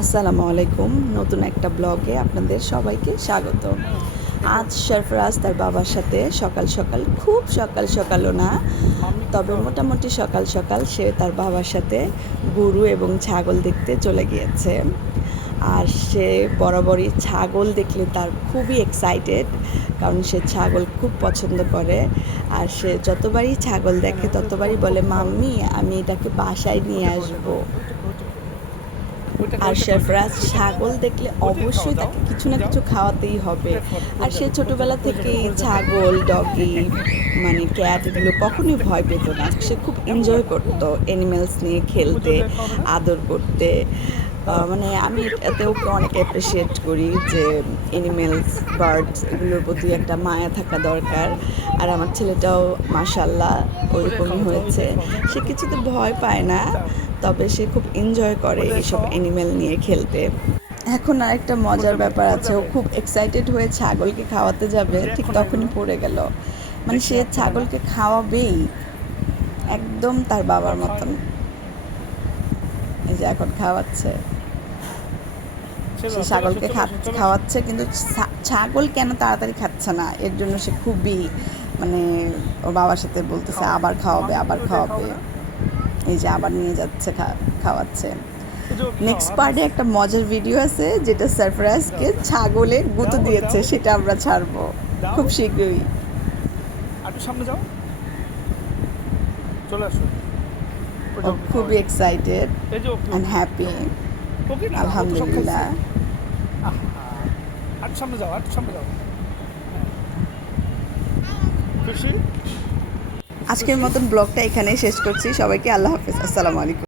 আসসালামু আলাইকুম। নতুন একটা ব্লগে আপনাদের সবাইকে স্বাগত। আজ সরফরাজ তার বাবার সাথে সকাল সকাল, খুব সকাল সকালও না, তবে মোটামুটি সকাল সকাল সে তার বাবার সাথে গরু এবং ছাগল দেখতে চলে গিয়েছে। আর সে বরাবরই ছাগল দেখলে তার খুবই এক্সাইটেড কারণ সে ছাগল খুব পছন্দ করে। আর সে যতবারই ছাগল দেখে, ততবারই বলে, মাম্মি, আমি এটাকে বাসায় নিয়ে আসব। আর শেফরাজ ছাগল দেখলে অবশ্যই তাকে কিছু না কিছু খাওয়াতেই হবে। আর সে ছোটবেলা থেকেই ছাগল ডগি মানে ক্যাট এগুলো কখনোই ভয় পেত না। সে খুব এনজয় করতো। অ্যানিমেলস নিয়ে খেলতে আদর করতে। মানে আমি এতে ওকে অনেক অ্যাপ্রিসিয়েট করি যে অ্যানিমেলস বার্ডস এগুলোর প্রতি একটা মায়া থাকা দরকার। আর আমার ছেলেটাও মাসাল্লাহ ওইরকমই হয়েছে। সে কিছুতে ভয় পায় না, তবে সে খুব এনজয় করে এইসব অ্যানিমেল নিয়ে খেলতে। এখন আর একটা মজার ব্যাপার আছে, ও খুব এক্সাইটেড হয়ে ছাগলকে খাওয়াতে যাবে, ঠিক তখনই পড়ে গেল। মানে সে ছাগলকে খাওয়াবেই, একদম তার বাবার মতন। এই যে এখন খাওয়াচ্ছে। সে ছাগলকে খাওয়াচ্ছে কিন্তু ছাগল কেন তাড়াতাড়ি খাচ্ছে না? এর জন্য সে খুবই মানে ওর বাবার সাথে বলতেছে আবার খাওয়াবে আবার খাওয়াবে। এই যে আবার নিয়ে যাচ্ছে খা- খাওয়াচ্ছে। নেক্সট পার্টে একটা মজার ভিডিও আছে যেটা সারপ্রাইজকে ছাগলে গুঁতো দিয়েছে সেটা আমরা ছাড়বো। খুব শীঘ্রই। সামনে যাও। চলে আসো। খুবই এক্সাইটেড অ্যান্ড হ্যাপি আলহামদুলিল্লাহ। আর সামনে যাও আর একটু সামনে যাও। খুশি? আজকের মতন ব্লগটা এখানেই শেষ করছি। সবাইকে আল্লাহ হাফিজ। আসসালামু আলাইকুম।